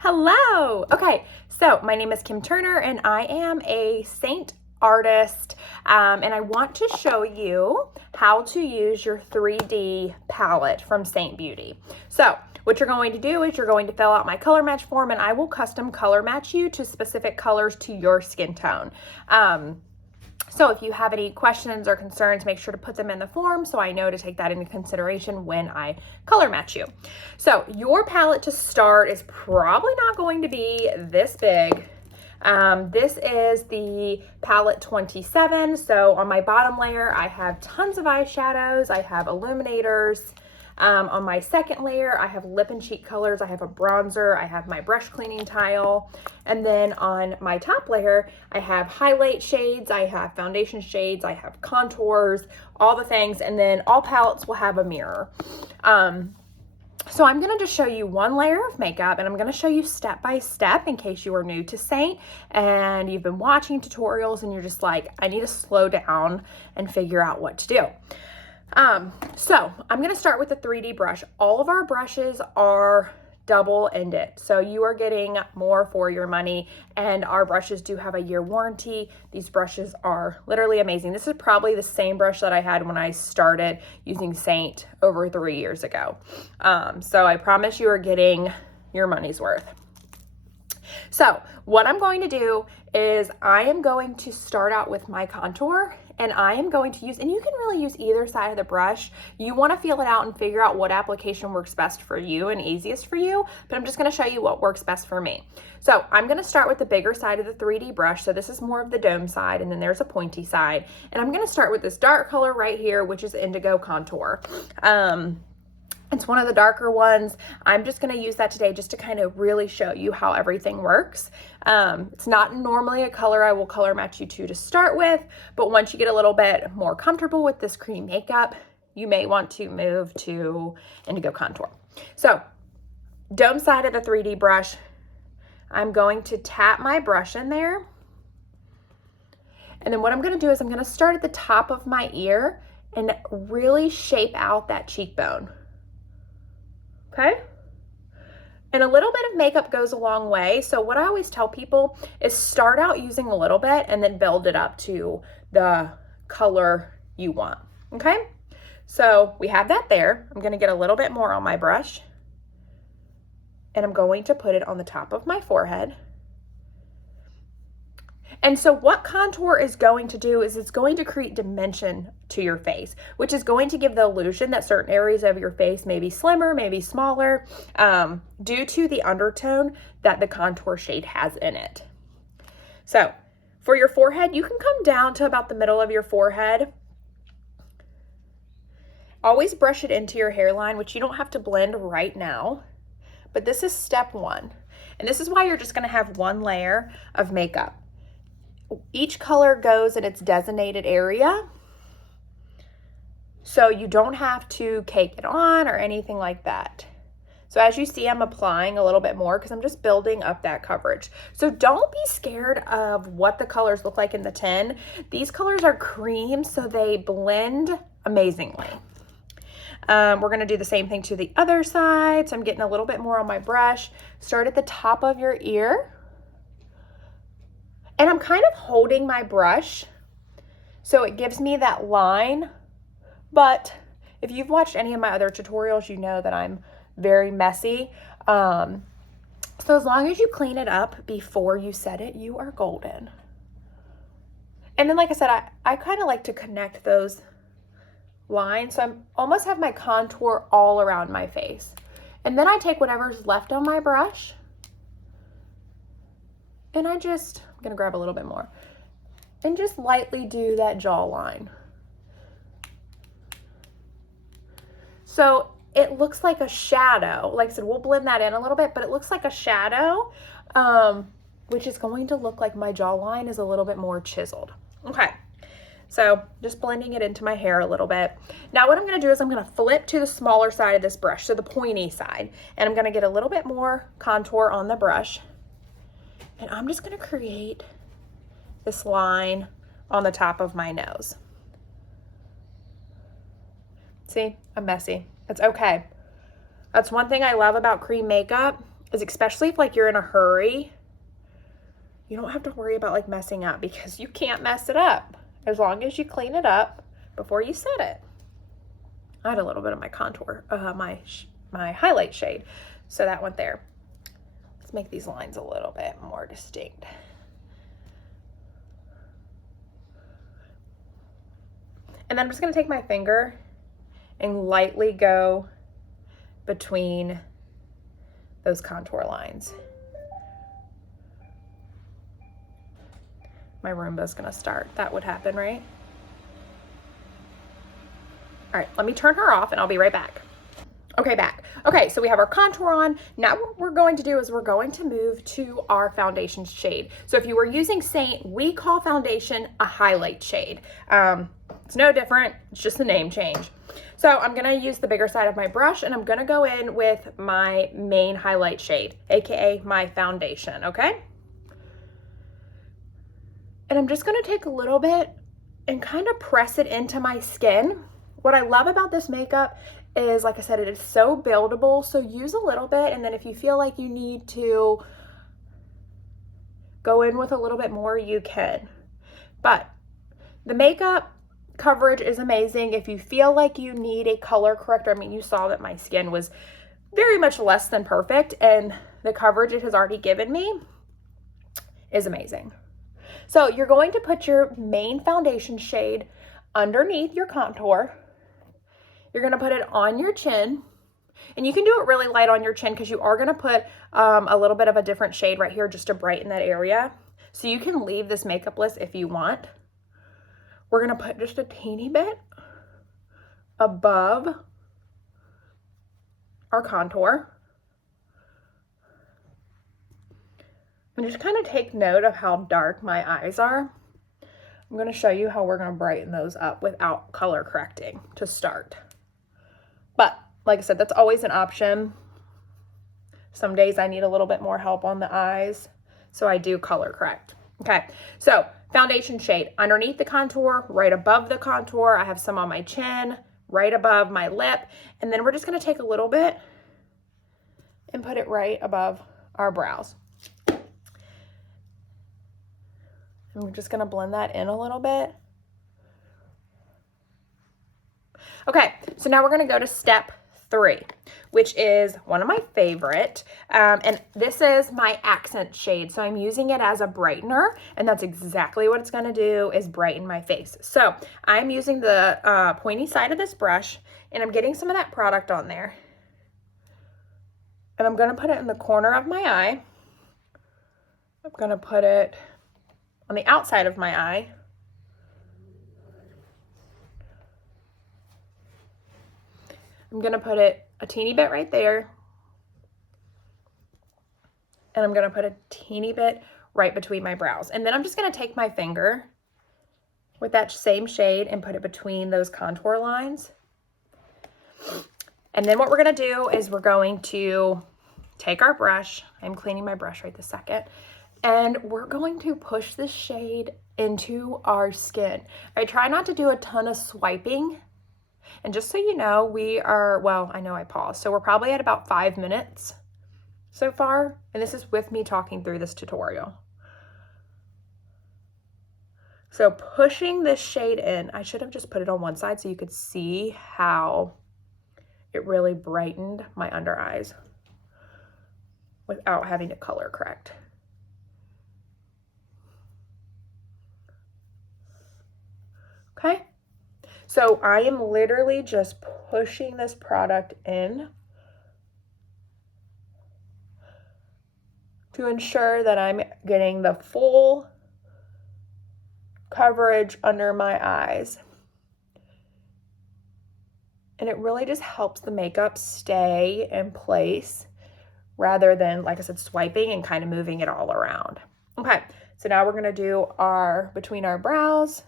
Hello. Okay, so my name is Kim Turner and I am a Seint artist, and I want to show you how to use your 3D palette from Seint Beauty. So what you're going to do is you're going to fill out my color match form, and I will custom color match you to specific colors to your skin tone. So if you have any questions or concerns, make sure to put them in the form so I know to take that into consideration when I color match you. So your palette to start is probably not going to be this big. This is the palette 27. So on my bottom layer, I have tons of eyeshadows. I have illuminators. On my second layer, I have lip and cheek colors. I have a bronzer. I have my brush cleaning tile. And then on my top layer, I have highlight shades. I have foundation shades. I have contours, all the things. And then all palettes will have a mirror. So I'm going to just show you one layer of makeup, and I'm going to show you step by step in case you are new to Seint and you've been watching tutorials and you're just like, I need to slow down and figure out what to do. So I'm going to start with the 3D brush. All of our brushes are double-ended, so you are getting more for your money, and our brushes do have a year warranty. These brushes are literally amazing. This is probably the same brush that I had when I started using Seint over 3 years ago. So I promise you are getting your money's worth. So what I'm going to do is I am going to start out with my contour, and I am going to use, and you can really use either side of the brush. You want to feel it out and figure out what application works best for you and easiest for you, but I'm just going to show you what works best for me. So I'm going to start with the bigger side of the 3D brush. So this is more of the dome side, and then there's a pointy side. And I'm going to start with this dark color right here, which is Indigo Contour. It's one of the darker ones. I'm just going to use that today just to kind of really show you how everything works. It's not normally a color I will color match you to start with, but once you get a little bit more comfortable with this cream makeup, you may want to move to Indigo Contour. So, dome side of the 3D brush, I'm going to tap my brush in there. And then what I'm going to do is I'm going to start at the top of my ear and really shape out that cheekbone. Okay? And a little bit of makeup goes a long way. So what I always tell people is start out using a little bit and then build it up to the color you want. Okay? So we have that there. I'm going to get a little bit more on my brush, and I'm going to put it on the top of my forehead. And so what contour is going to do is it's going to create dimension to your face, which is going to give the illusion that certain areas of your face may be slimmer, maybe smaller, due to the undertone that the contour shade has in it. So for your forehead, you can come down to about the middle of your forehead. Always brush it into your hairline, which you don't have to blend right now, but this is step one. And this is why you're just going to have one layer of makeup. Each color goes in its designated area, so you don't have to cake it on or anything like that. So as you see, I'm applying a little bit more because I'm just building up that coverage. So don't be scared of what the colors look like in the tin. These colors are cream, so they blend amazingly. We're going to do the same thing to the other side. So I'm getting a little bit more on my brush. Start at the top of your ear. And I'm kind of holding my brush so it gives me that line. But if you've watched any of my other tutorials, you know that I'm very messy. So as long as you clean it up before you set it, you are golden. And then, like I said, I kind of like to connect those lines. So I'm almost have my contour all around my face. And then I take whatever's left on my brush, and I'm gonna grab a little bit more and just lightly do that jawline. So it looks like a shadow. Like I said, we'll blend that in a little bit, but it looks like a shadow, which is going to look like my jawline is a little bit more chiseled. Okay, so just blending it into my hair a little bit. Now what I'm gonna do is I'm gonna flip to the smaller side of this brush, so the pointy side, and I'm gonna get a little bit more contour on the brush. And I'm just going to create this line on the top of my nose. See, I'm messy. It's okay. That's one thing I love about cream makeup is especially if like you're in a hurry, you don't have to worry about like messing up, because you can't mess it up as long as you clean it up before you set it. I had a little bit of my contour, my highlight shade, so that went there. Let's make these lines a little bit more distinct. And then I'm just gonna take my finger and lightly go between those contour lines. My Roomba's gonna start. That would happen, right? All right, let me turn her off and I'll be right back. Okay, back. Okay, so we have our contour on. Now what we're going to do is we're going to move to our foundation shade. So if you were using Seint, we call foundation a highlight shade. It's no different, it's just a name change. So I'm gonna use the bigger side of my brush and I'm gonna go in with my main highlight shade, AKA my foundation, okay? And I'm just gonna take a little bit and kind of press it into my skin. What I love about this makeup is, like I said, it is so buildable, so use a little bit, and then if you feel like you need to go in with a little bit more, you can. But the makeup coverage is amazing. If you feel like you need a color corrector, I mean, you saw that my skin was very much less than perfect, and the coverage it has already given me is amazing. So you're going to put your main foundation shade underneath your contour. You're gonna put it on your chin, and you can do it really light on your chin because you are gonna put a little bit of a different shade right here just to brighten that area. So you can leave this makeup list if you want. We're gonna put just a teeny bit above our contour. And just kind of take note of how dark my eyes are. I'm gonna show you how we're gonna brighten those up without color correcting to start. But like I said, that's always an option. Some days I need a little bit more help on the eyes, so I do color correct. Okay, so foundation shade underneath the contour, right above the contour. I have some on my chin, right above my lip, and then we're just gonna take a little bit and put it right above our brows. And we're just gonna blend that in a little bit. Okay, so now we're gonna go to step 3, which is one of my favorite, and this is my accent shade. So I'm using it as a brightener, and that's exactly what it's gonna do, is brighten my face. So I'm using the pointy side of this brush, and I'm getting some of that product on there. And I'm gonna put it in the corner of my eye. I'm gonna put it on the outside of my eye. I'm gonna put it a teeny bit right there. And I'm gonna put a teeny bit right between my brows. And then I'm just gonna take my finger with that same shade and put it between those contour lines. And then what we're gonna do is we're going to take our brush. I'm cleaning my brush right this second. And we're going to push this shade into our skin. I try not to do a ton of swiping. And just so you know, we are, well, I know I paused. So we're probably at about 5 minutes so far. And this is with me talking through this tutorial. So pushing this shade in, I should have just put it on one side so you could see how it really brightened my under eyes without having to color correct. Okay. So I am literally just pushing this product in to ensure that I'm getting the full coverage under my eyes. And it really just helps the makeup stay in place rather than, like I said, swiping and kind of moving it all around. Okay, so now we're gonna do our, between our brows.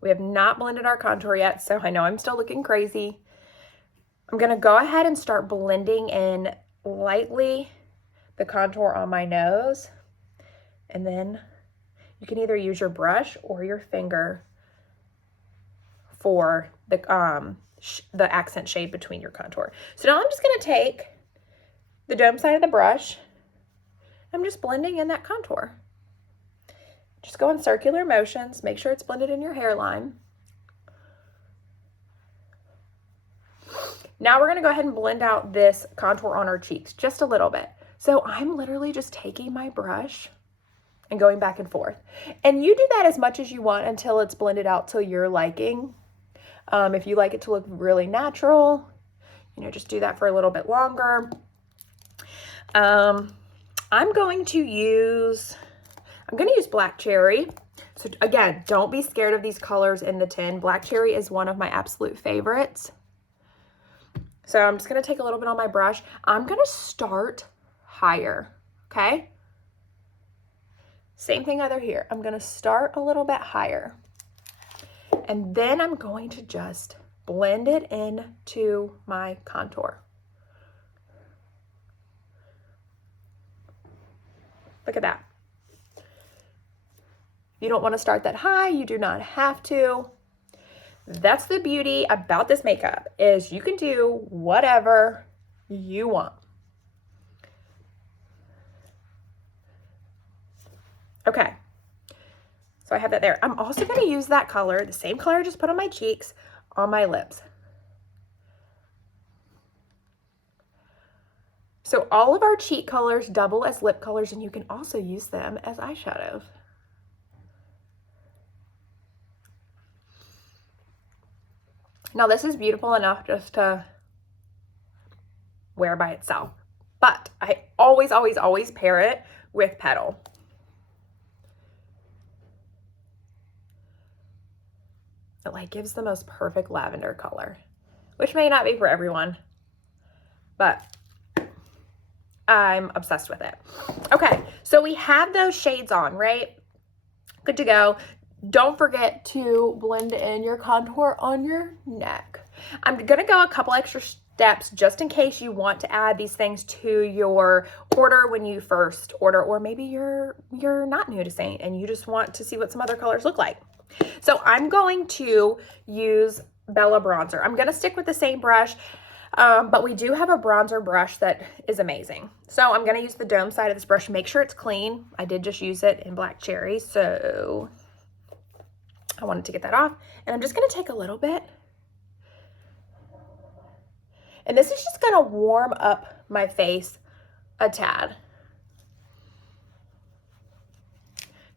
We have not blended our contour yet, so I know I'm still looking crazy. I'm gonna go ahead and start blending in lightly the contour on my nose. And then you can either use your brush or your finger for the the accent shade between your contour. So now I'm just going to take the dome side of the brush. I'm just blending in that contour. Just go in circular motions. Make sure it's blended in your hairline. Now we're going to go ahead and blend out this contour on our cheeks just a little bit. So I'm literally just taking my brush and going back and forth. And you do that as much as you want until it's blended out to your liking. If you like it to look really natural, just do that for a little bit longer. I'm going to use black cherry. So again, don't be scared of these colors in the tin. Black cherry is one of my absolute favorites. So I'm just going to take a little bit on my brush. I'm going to start higher, okay? Same thing over here. I'm going to start a little bit higher. And then I'm going to just blend it into my contour. Look at that. You don't want to start that high. You do not have to. That's the beauty about this makeup, is you can do whatever you want. Okay, so I have that there. I'm also going to use that color, the same color I just put on my cheeks, on my lips. So all of our cheek colors double as lip colors, and you can also use them as eyeshadows. Now this is beautiful enough just to wear by itself, but I always, always, always pair it with Petal. It like gives the most perfect lavender color, which may not be for everyone, but I'm obsessed with it. Okay, so we have those shades on, right? Good to go. Don't forget to blend in your contour on your neck. I'm gonna go a couple extra steps just in case you want to add these things to your order when you first order, or maybe you're not new to Seint and you just want to see what some other colors look like. So I'm going to use Bella Bronzer. I'm gonna stick with the same brush, but we do have a bronzer brush that is amazing. So I'm gonna use the dome side of this brush. Make sure it's clean. I did just use it in black cherry, so I wanted to get that off. And I'm just gonna take a little bit. And this is just gonna warm up my face a tad.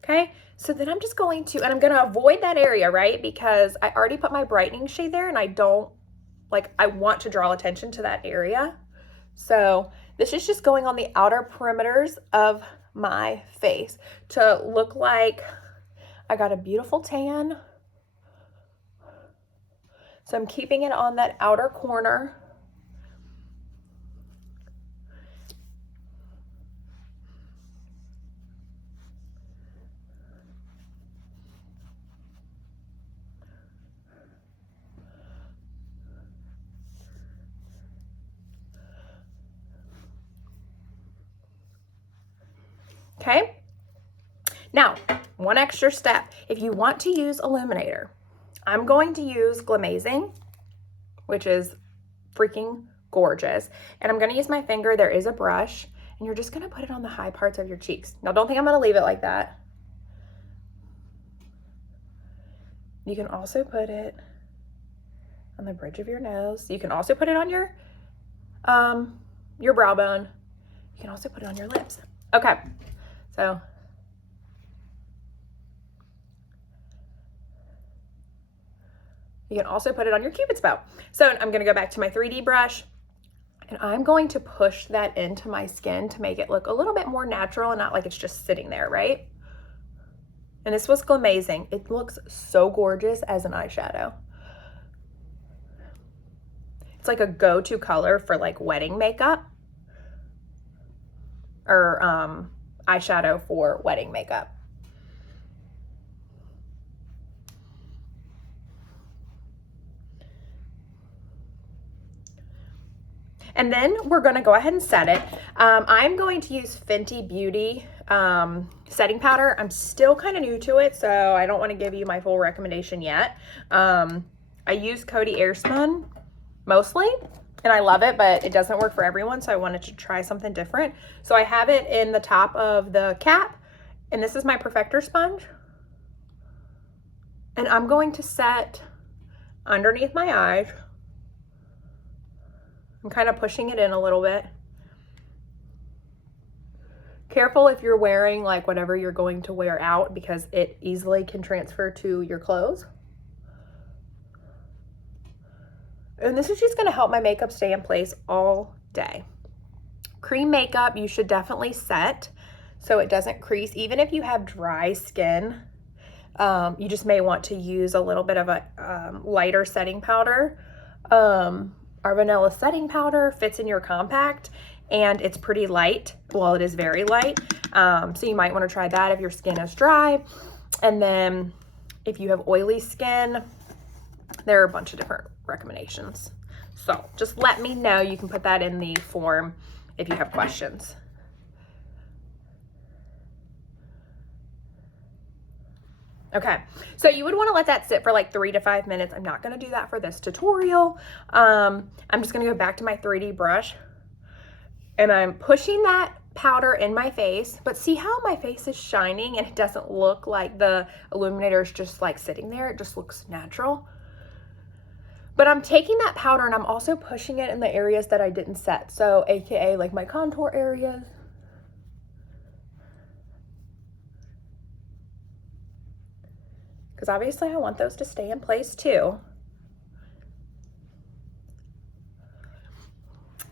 Okay, so then I'm just going to, and I'm gonna avoid that area, right? Because I already put my brightening shade there and I want to draw attention to that area. So this is just going on the outer perimeters of my face to look like I got a beautiful tan. So I'm keeping it on that outer corner. Okay. Now, one extra step. If you want to use illuminator, I'm going to use Glamazing, which is freaking gorgeous. And I'm going to use my finger. There is a brush, and you're just going to put it on the high parts of your cheeks. Now, don't think I'm going to leave it like that. You can also put it on the bridge of your nose. You can also put it on your brow bone. You can also put it on your lips. Okay, so you can also put it on your Cupid's bow. So I'm gonna go back to my 3D brush, and I'm going to push that into my skin to make it look a little bit more natural and not like it's just sitting there, right? And this was Glamazing. It looks so gorgeous as an eyeshadow. It's like a go-to color for like wedding makeup, or eyeshadow for wedding makeup. And then we're gonna go ahead and set it. I'm going to use Fenty Beauty setting powder. I'm still kind of new to it, so I don't want to give you my full recommendation yet. I use Coty Airspun. mostly, and I love it, but it doesn't work for everyone, so I wanted to try something different. So I have it in the top of the cap, and this is my perfector sponge. And I'm going to set underneath my eyes. I'm kind of pushing it in a little bit. Careful if you're wearing like whatever you're going to wear out, because it easily can transfer to your clothes. And this is just going to help my makeup stay in place all day. Cream makeup you should definitely set so it doesn't crease. Even if you have dry skin, you just may want to use a little bit of a lighter setting powder. Our vanilla setting powder fits in your compact, and it's pretty light. Well, it is very light. So you might want to try that if your skin is dry. And then if you have oily skin, there are a bunch of different recommendations. So just let me know. You can put that in the form if you have questions. Okay, so you would want to let that sit for like 3 to 5 minutes. I'm not going to do that for this tutorial. I'm just going to go back to my 3D brush, and I'm pushing that powder in my face, but see how my face is shining and it doesn't look like the illuminator is just like sitting there. It just looks natural. But I'm taking that powder and I'm also pushing it in the areas that I didn't set. So AKA like my contour areas. Because obviously I want those to stay in place too.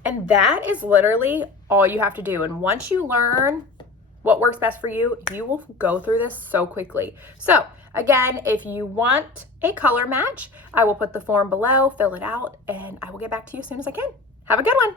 And that is literally all you have to do. And once you learn what works best for you, you will go through this so quickly. So again, if you want a color match, I will put the form below, fill it out, and I will get back to you as soon as I can. Have a good one.